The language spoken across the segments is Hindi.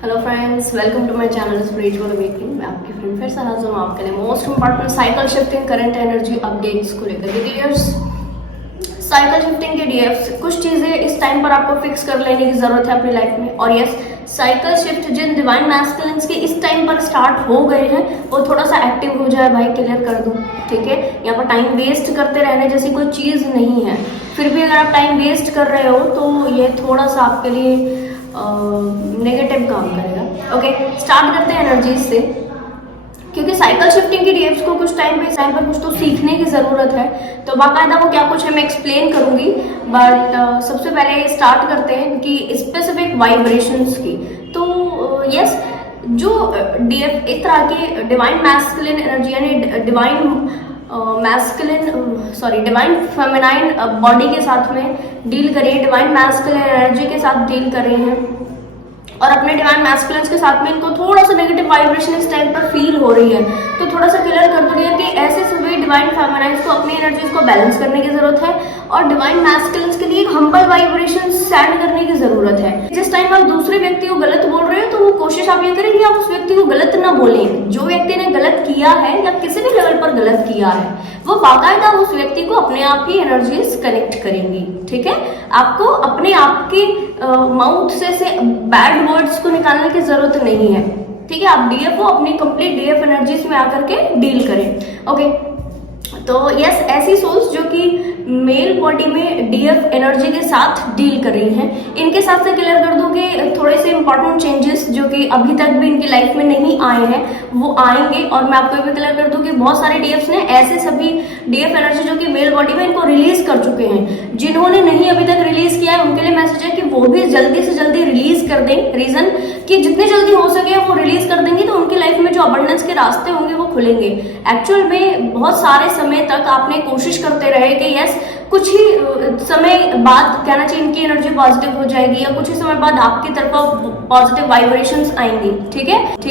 Hello friends, welcome to my channel spiritual awakening. मैं आपकी फ्रेंड फिर से हाजिर हूँ आपके लिए most important cycle shifting current energy updates को लेकर। डियर्स, साइकिल शिफ्टिंग के डीएफ्स कुछ चीजें इस टाइम पर आपको फिक्स कर लेने की जरूरत है अपनी लाइफ में। और यस, साइकिल शिफ्ट जिन डिवाइन मैस्कुलिन्स के इस टाइम पर स्टार्ट हो गए हैं वो थोड़ा सा एक्टिव हो जाए भाई, क्लियर कर दूं। ठीक है, यहाँ पर टाइम वेस्ट करते रहने जैसी कोई चीज नहीं है। फिर भी अगर आप टाइम वेस्ट कर रहे हो तो ये थोड़ा सा आपके लिए नेगेटिव काम करेगा। ओके, स्टार्ट करते हैं एनर्जी से, क्योंकि साइकिल शिफ्टिंग की डीएफ्स को कुछ टाइम पर कुछ तो सीखने की ज़रूरत है। तो बाकायदा वो क्या कुछ है मैं एक्सप्लेन करूंगी, बट सबसे पहले स्टार्ट करते हैं कि स्पेसिफिक वाइब्रेशंस की। तो यस, जो डीएफ एक तरह की डिवाइन मैस्कुलिन एनर्जी यानी डिवाइन फेमिनाइन बॉडी के साथ में डील कर रही है, डिवाइन मैस्कुलिन एनर्जी के साथ डील कर रही हैं और अपने डिवाइन मैस्कुलिन्स के साथ में इनको थोड़ा सा नेगेटिव वाइब्रेशन इस टाइम पर फील हो रही है। तो थोड़ा सा क्लियर कर दूंगी कि ऐसे सभी डिवाइन फेमिनाइन्स को अपनी एनर्जीज को बैलेंस करने की जरूरत है और डिवाइन मैस्कुलिन्स के लिए एक हम्बल वाइब्रेशन सेंड करने की जरूरत है। जिस टाइम आप दूसरे व्यक्ति को गलत बोल रहे हो तो वो कोशिश आप ये करें कि आप उस व्यक्ति को गलत ना बोलें। जो व्यक्ति ने गलत किया है या किसी भी लेवल पर गलत किया है वो बाकायदा उस व्यक्ति को अपने आप ही एनर्जीज कनेक्ट करेंगी। ठीक है, आपको अपने आप के माउथ से बैड वर्ड्स को निकालने की जरूरत नहीं है। ठीक है, आप डीएफ को अपनी कंप्लीट डीएफ एनर्जीज में आकर के डील करें। ओके, तो यस, ऐसी सोल्स जो कि मेल बॉडी में डीएफ एनर्जी के साथ डील कर रही हैं, इनके साथ से क्लियर कर दूं कि थोड़े से इंपॉर्टेंट चेंजेस जो कि अभी तक भी इनकी लाइफ में नहीं आए हैं वो आएंगे। और मैं आपको ये भी क्लियर कर दूं कि बहुत सारे डीएफ्स ने ऐसे सभी डीएफ एनर्जी जो कि मेल बॉडी में इनको रिलीज कर चुके हैं। जिन्होंने नहीं अभी तक रिलीज किया है उनके लिए मैसेज है कि वो भी जल्दी से जल्दी रिलीज कर दें। रीजन कि जितने जल्दी हो सके वो रिलीज कर देंगे तो उनकी लाइफ में जो अबंडेंस के रास्ते होंगे वो खुलेंगे। एक्चुअल में बहुत सारे समय तक आपने कोशिश करते रहे कि यस, कुछ ही समय बाद कहना चाहिए इनकी एनर्जी पॉजिटिव हो जाएगी या कुछ ही समय बाद आपकी तरफ पॉजिटिव वाइब्रेशंस आएंगी। ठीक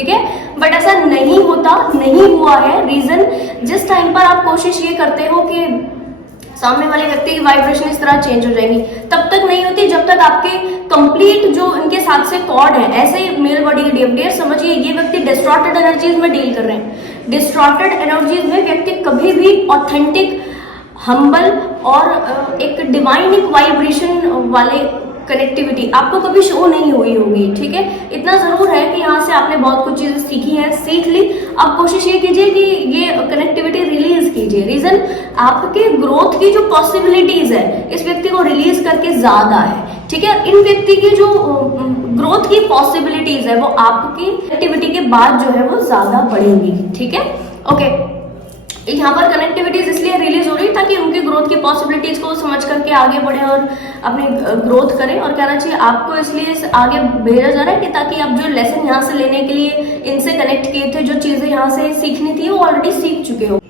है, बट ऐसा नहीं होता, नहीं हुआ है। रीजन, जिस टाइम पर आप कोशिश ये करते हो कि सामने वाले व्यक्ति की वाइब्रेशन इस तरह चेंज हो जाएगी, तब तक नहीं होती जब तक आपके कंप्लीट जो इनके साथ से कॉर्ड है। ऐसे मेल बॉडी के डीएफ समझिए, ये व्यक्ति डिस्टॉर्टेड एनर्जीज में डील कर रहे हैं। डिस्टॉर्टेड एनर्जीज में व्यक्ति कभी भी ऑथेंटिक, हम्बल और एक डिवाइन एक वाइब्रेशन वाले कनेक्टिविटी आपको कभी शो नहीं हुई होगी। ठीक है, इतना जरूर है कि यहाँ से आपने बहुत कुछ चीजें सीखी हैं, सीख ली। अब कोशिश ये कीजिए कि ये कनेक्टिविटी रिलीज कीजिए। रीजन, आपके ग्रोथ की जो पॉसिबिलिटीज है इस व्यक्ति को रिलीज करके ज्यादा है। ठीक है, इन व्यक्ति की जो ग्रोथ की पॉसिबिलिटीज है वो आपकी एक्टिविटी के बाद जो है वो ज्यादा बढ़ेंगी। ठीक है, ओके, यहाँ पर कनेक्टिविटीज इसलिए रिलीज हो रही ताकि उनकी ग्रोथ की पॉसिबिलिटीज को समझ करके आगे बढ़े और अपनी ग्रोथ करें। और कहना चाहिए आपको इसलिए आगे भेजा जा रहा है कि ताकि आप जो लेसन यहाँ से लेने के लिए इनसे कनेक्ट किए थे, जो चीजें यहाँ से सीखनी थी वो ऑलरेडी सीख चुके हो।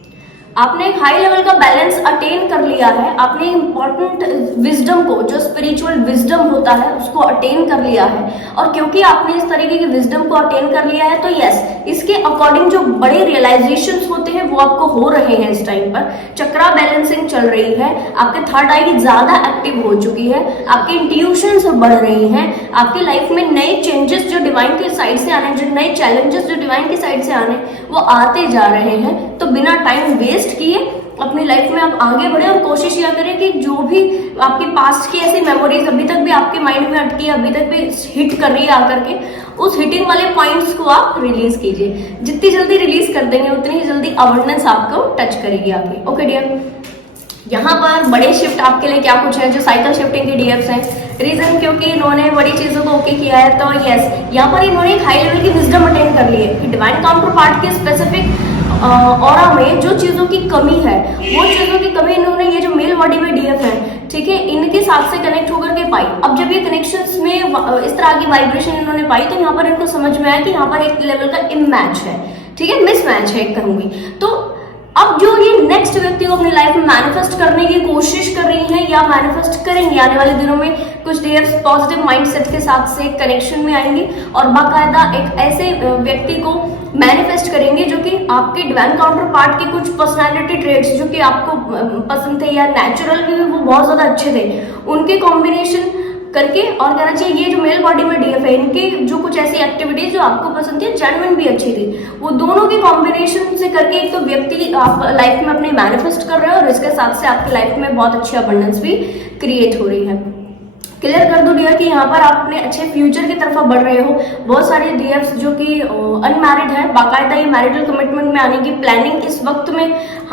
आपने एक हाई लेवल का बैलेंस अटेन कर लिया है। आपने इंपॉर्टेंट विजडम को, जो स्पिरिचुअल विजडम होता है, उसको अटेन कर लिया है। और क्योंकि आपने इस तरीके की विजडम को अटेन कर लिया है तो यस, इसके अकॉर्डिंग जो बड़े रियलाइजेशंस होते हैं वो आपको हो रहे हैं। इस टाइम पर चक्रा बैलेंसिंग चल रही है, आपके थर्ड आई ज्यादा एक्टिव हो चुकी है, आपकी इंट्यूशंस बढ़ रही हैं, आपकी लाइफ में नए चेंजेस जो डिवाइन के साइड से आने, जो नए चैलेंजेस जो डिवाइन की साइड से आने वो आते जा रहे हैं। तो बिना टाइम वेस्ट किए अपनी लाइफ में आप आगे बढ़े और कोशिश यह करें कि जो भी आपकी पास्ट की ऐसी मेमोरीज अभी तक भी आपके माइंड में अटकी है, अभी तक भी हिट कर रही है आकर के, उस हिटिंग वाले पॉइंट्स को आप रिलीज कीजिए। जितनी जल्दी रिलीज कर देंगे उतनी ही जल्दी अबंडेंस आपको टच करेगी आगे। ओके डियर, यहाँ पर बड़े शिफ्ट आपके लिए क्या कुछ है जो साइकिल शिफ्टिंग के डीएफ्स हैं। रीजन, क्योंकि इन्होंने बड़ी चीजों को ओके किया है तो यस, यहाँ पर इन्होंने एक हाई लेवल की विजडम अटेन कर ली है कि डिवाइन काउंटर पार्ट के स्पेसिफिक ऑरा में जो चीजों की कमी है वो चीजों की कमी इन्होंने, ये जो मेल बॉडी में डीएफ है, ठीक है, इनके साथ से कनेक्ट होकर के पाई। अब जब ये कनेक्शंस में इस तरह की वाइब्रेशन इन्होंने पाई तो यहाँ पर इनको समझ में आया कि यहाँ पर एक लेवल का इमैच है। ठीक है, मिसमैच है कहूंगी। तो अब जो ये नेक्स्ट व्यक्ति को अपनी लाइफ में मैनिफेस्ट करने की कोशिश कर रही हैं या मैनिफेस्ट करेंगे आने वाले दिनों में, कुछ डीएफ्स पॉजिटिव माइंडसेट के साथ से कनेक्शन में आएंगे और बाकायदा एक ऐसे व्यक्ति को मैनिफेस्ट करेंगे जो कि आपके डिवाइन काउंटर पार्ट के कुछ पर्सनालिटी ट्रेड्स जो कि आपको पसंद थे या नेचुरल भी वो बहुत ज्यादा अच्छे थे, उनके कॉम्बिनेशन करके, और कहना चाहिए ये जो मेल बॉडी में डीएफ है, इनके जो कुछ ऐसी एक्टिविटीज जो आपको पसंद थी, जेन्युइन भी अच्छी थी, वो दोनों के कॉम्बिनेशन से करके एक तो व्यक्ति आप लाइफ में अपने मैनिफेस्ट कर रहे हो, और इसके साथ से आपकी लाइफ में बहुत अच्छी अबंडेंस भी क्रिएट हो रही है। क्लियर कर दो डियर कि यहाँ पर आप अपने अच्छे फ्यूचर की तरफ बढ़ रहे हो। बहुत सारे डीएफ्स जो कि अनमैरिड है, बाकायदा ये मैरिटल कमिटमेंट में आने की प्लानिंग इस वक्त में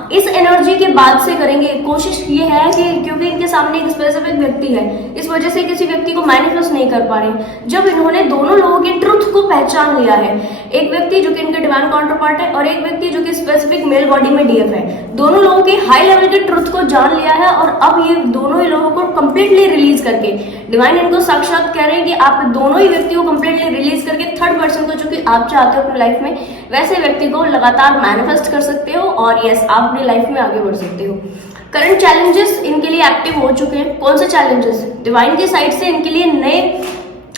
इस एनर्जी के बाद से करेंगे। कोशिश ये है कि क्योंकि इनके सामने एक स्पेसिफिक व्यक्ति है, इस वजह से किसी व्यक्ति को मैनिफेस्ट नहीं कर पा रहे। जब इन्होंने दोनों लोगों की ट्रुथ को पहचान लिया है, एक व्यक्ति जो कि इनके डिवाइन काउंटर पार्ट है और एक व्यक्ति जो कि स्पेसिफिक मेल बॉडी में डीएफ है, दोनों लोगों के हाई लेवल के ट्रुथ को जान लिया है, और अब ये दोनों ही लोगों को कंप्लीटली रिलीज करके डिवाइन इनको साक्षात कह रहे हैं कि आप दोनों ही व्यक्ति को कंप्लीटली रिलीज करके थर्ड पर्सन को जो कि आप चाहते हो अपनी लाइफ में, वैसे व्यक्ति को लगातार मैनिफेस्ट कर सकते हो, और यस आप अपनी लाइफ में आगे बढ़ सकते हो। करंट चैलेंजेस इनके लिए एक्टिव हो चुके हैं। कौन से चैलेंजेस? डिवाइन की साइड से इनके लिए नए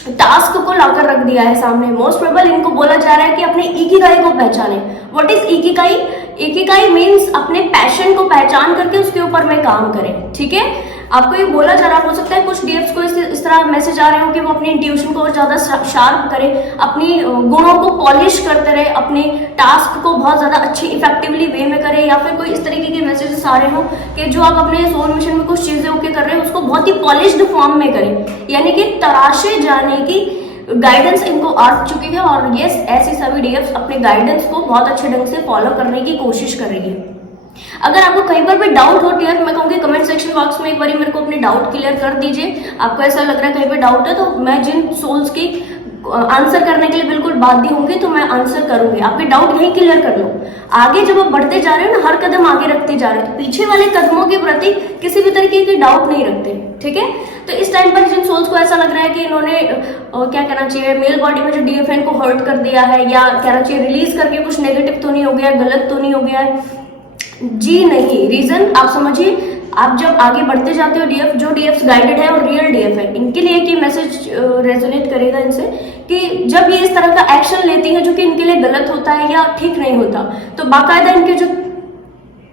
टास्क को लाकर रख दिया है सामने। मोस्ट प्रोबेबल इनको बोला जा रहा है कि अपने इकिगाई को पहचाने। What is Ikigai? Ikigai means अपने पैशन को पहचान करके उसके ऊपर में काम करें। ठीक है, आपको ये बोला जा रहा हो सकता है कुछ डीएफ्स को इस तरह मैसेज आ रहे हो कि वो अपनी इंट्यूशन को और ज्यादा शार्प करे, अपनी गुणों को पॉलिश करते रहे, अपने टास्क को बहुत ज्यादा अच्छी इफेक्टिवली वे में करे, या फिर कोई इस तरीके के मैसेजेस आ रहे हो कि जो आप अपने सोल मिशन में कुछ चीजें ओके कर रहे हो उसको बहुत ही पॉलिश्ड फॉर्म में करें, यानी कि तराशे जाने की गाइडेंस इनको आ चुकी है। और यस ऐसी सभी डीएफ्स अपने गाइडेंस को बहुत अच्छे ढंग से फॉलो करने की कोशिश कर रही है। अगर आपको कहीं पर भी डाउट हो डियर, मैं कहूँगी कमेंट सेक्शन बॉक्स में एक बार मेरे को अपने डाउट क्लियर कर दीजिए। आपको ऐसा लग रहा है कहीं पे डाउट है तो मैं जिन सोल्स की आंसर करने के लिए बिल्कुल बाध्य होंगी तो मैं आंसर करूंगी। आपके डाउट यही क्लियर कर लो। आगे जब आप बढ़ते जा रहे हो ना, हर कदम आगे रखते जा रहे हो, तो पीछे वाले कदमों के प्रति किसी भी तरीके के डाउट नहीं रखते। ठीक है, तो इस टाइम पर जिन सोल्स को ऐसा लग रहा है कि इन्होंने क्या कहना चाहिए, मेल बॉडी में जो डीएफएन को हर्ट कर दिया है, या कहना चाहिए रिलीज करके कुछ नेगेटिव तो नहीं हो गया, गलत तो नहीं हो गया है, जी नहीं। रीजन आप समझिए, आप जब आगे बढ़ते जाते हो डीएफ, जो डीएफ्स गाइडेड है और रियल डीएफ है, इनके लिए एक मैसेज रेजोनेट करेगा इनसे कि जब ये इस तरह का एक्शन लेती है जो कि इनके लिए गलत होता है या ठीक नहीं होता, तो बाकायदा इनके जो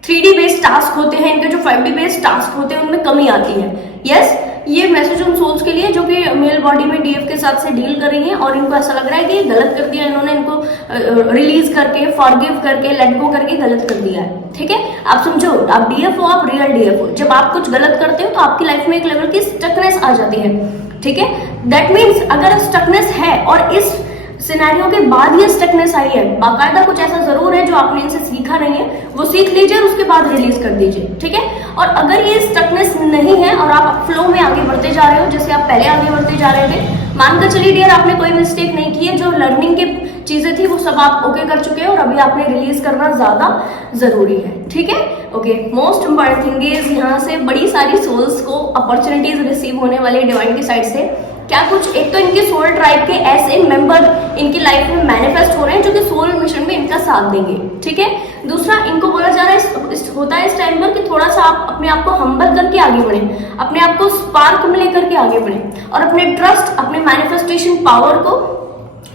3D बेस्ड टास्क होते हैं, इनके जो 5D बेस्ड टास्क होते हैं, उनमें कमी आती है। यस ये मैसेज उन सोल्स के लिए जो कि मेल बॉडी में डीएफ के साथ से डील कर रही हैं और इनको ऐसा लग रहा है कि गलत कर दिया इन्होंने, इनको रिलीज करके, फॉरगिव करके, लेट गो करके गलत कर दिया है। ठीक है, आप समझो, आप डीएफ हो, आप रियल डीएफ हो। जब आप कुछ गलत करते हो तो आपकी लाइफ में एक लेवल की स्टकनेस आ जाती है। ठीक है, दैट मीन्स अगर स्टकनेस है और इस सिनेरियो के बाद ये स्टकनेस आई है, बाकायदा कुछ ऐसा जरूर है जो आपने इनसे सीखा नहीं है, वो सीख लीजिए और उसके बाद रिलीज कर दीजिए। ठीक है, और अगर ये स्टकनेस नहीं है और आप फ्लो में आगे बढ़ते जा रहे हो जैसे आप पहले आगे बढ़ते जा रहे थे, मानकर चलिए डियर आपने कोई मिस्टेक नहीं की है, जो लर्निंग की चीजें थी वो सब आप ओके कर चुके हैं और अभी आपने रिलीज करना ज्यादा जरूरी है। ठीक है, okay. Most important thing is यहाँ से बड़ी सारी सोल्स को अपॉर्चुनिटीज रिसीव होने वाली है डिवाइन की साइड से। क्या कुछ, एक तो इनके सोल ट्राइब के ऐसे मेंबर इनकी लाइफ में मैनिफेस्ट हो रहे हैं जो कि सोल मिशन में इनका साथ देंगे। ठीक है, दूसरा इनको बोला जा रहा है होता है इस टाइम पर कि थोड़ा सा आप अपने आप को हम्बल करके आगे बढ़े, अपने आप को स्पार्क में लेकर के आगे बढ़े और अपने ट्रस्ट, अपने मैनिफेस्टेशन पावर को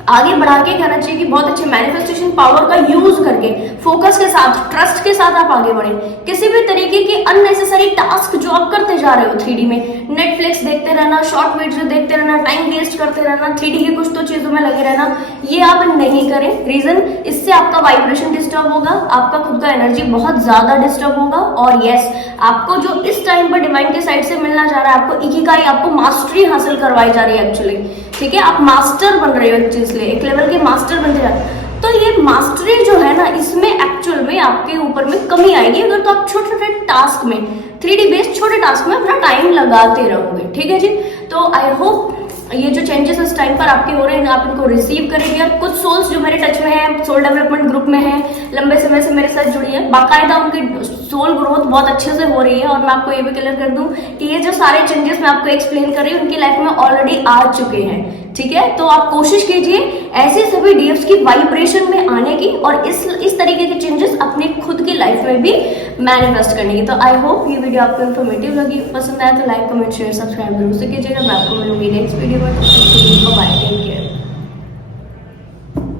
आगे बढ़ा के, कहना चाहिए कि बहुत अच्छे मैनिफेस्टेशन पावर का यूज करके, फोकस के साथ, ट्रस्ट के साथ आप आगे बढ़े। किसी भी तरीके के अननेसेसरी टास्क जो आप करते जा रहे हो 3D में, नेटफ्लिक्स देखते रहना, शॉर्ट वीडियो देखते रहना, टाइम वेस्ट करते रहना, 3D के कुछ तो चीजों में लगे रहना, ये आप नहीं करें। रीजन, इससे आपका वाइब्रेशन डिस्टर्ब होगा, आपका खुद का एनर्जी बहुत ज्यादा डिस्टर्ब होगा। और यस, आपको जो इस टाइम पर डिवाइन के साइड से मिलना जा रहा है, आपको इकिगाई, आपको मास्टरी हासिल करवाई जा रही है एक्चुअली। ठीक है, आप मास्टर बन रहे हो एक चीज लिए, एक लेवल के मास्टर बनते जा रहे हो। तो ये मास्टरी जो है ना, इसमें एक्चुअल में आपके ऊपर में कमी आएगी अगर तो आप छोटे छोटे टास्क में, 3D बेस्ड छोटे टास्क में अपना टाइम लगाते रहोगे। ठीक है जी, तो आई होप ये जो चेंजेस इस टाइम पर आपके हो रहे हैं आप इनको रिसीव करेंगे। और कुछ सोल्स जो मेरे टच में है, सोल डेवलपमेंट ग्रुप में है, लंबे समय से मेरे साथ जुड़ी है, बाकायदा उनकी सोल ग्रोथ बहुत अच्छे से हो रही है। और मैं आपको ये भी क्लियर कर दूं कि ये जो सारे चेंजेस मैं आपको एक्सप्लेन कर रही हूँ उनकी लाइफ में ऑलरेडी आ चुके हैं। ठीक है, तो आप कोशिश कीजिए ऐसे सभी डीएफ्स की वाइब्रेशन में आने की और इस तरीके के चेंजेस अपने खुद की लाइफ में भी मैनिफेस्ट करने की। तो आई होप ये वीडियो आपको इन्फॉर्मेटिव लगी, पसंद आया तो लाइक, कमेंट, शेयर, सब्सक्राइब जरूर से कीजिएगा। मैं आपको मिलूंगी नेक्स्ट वीडियो में। Bye, take care.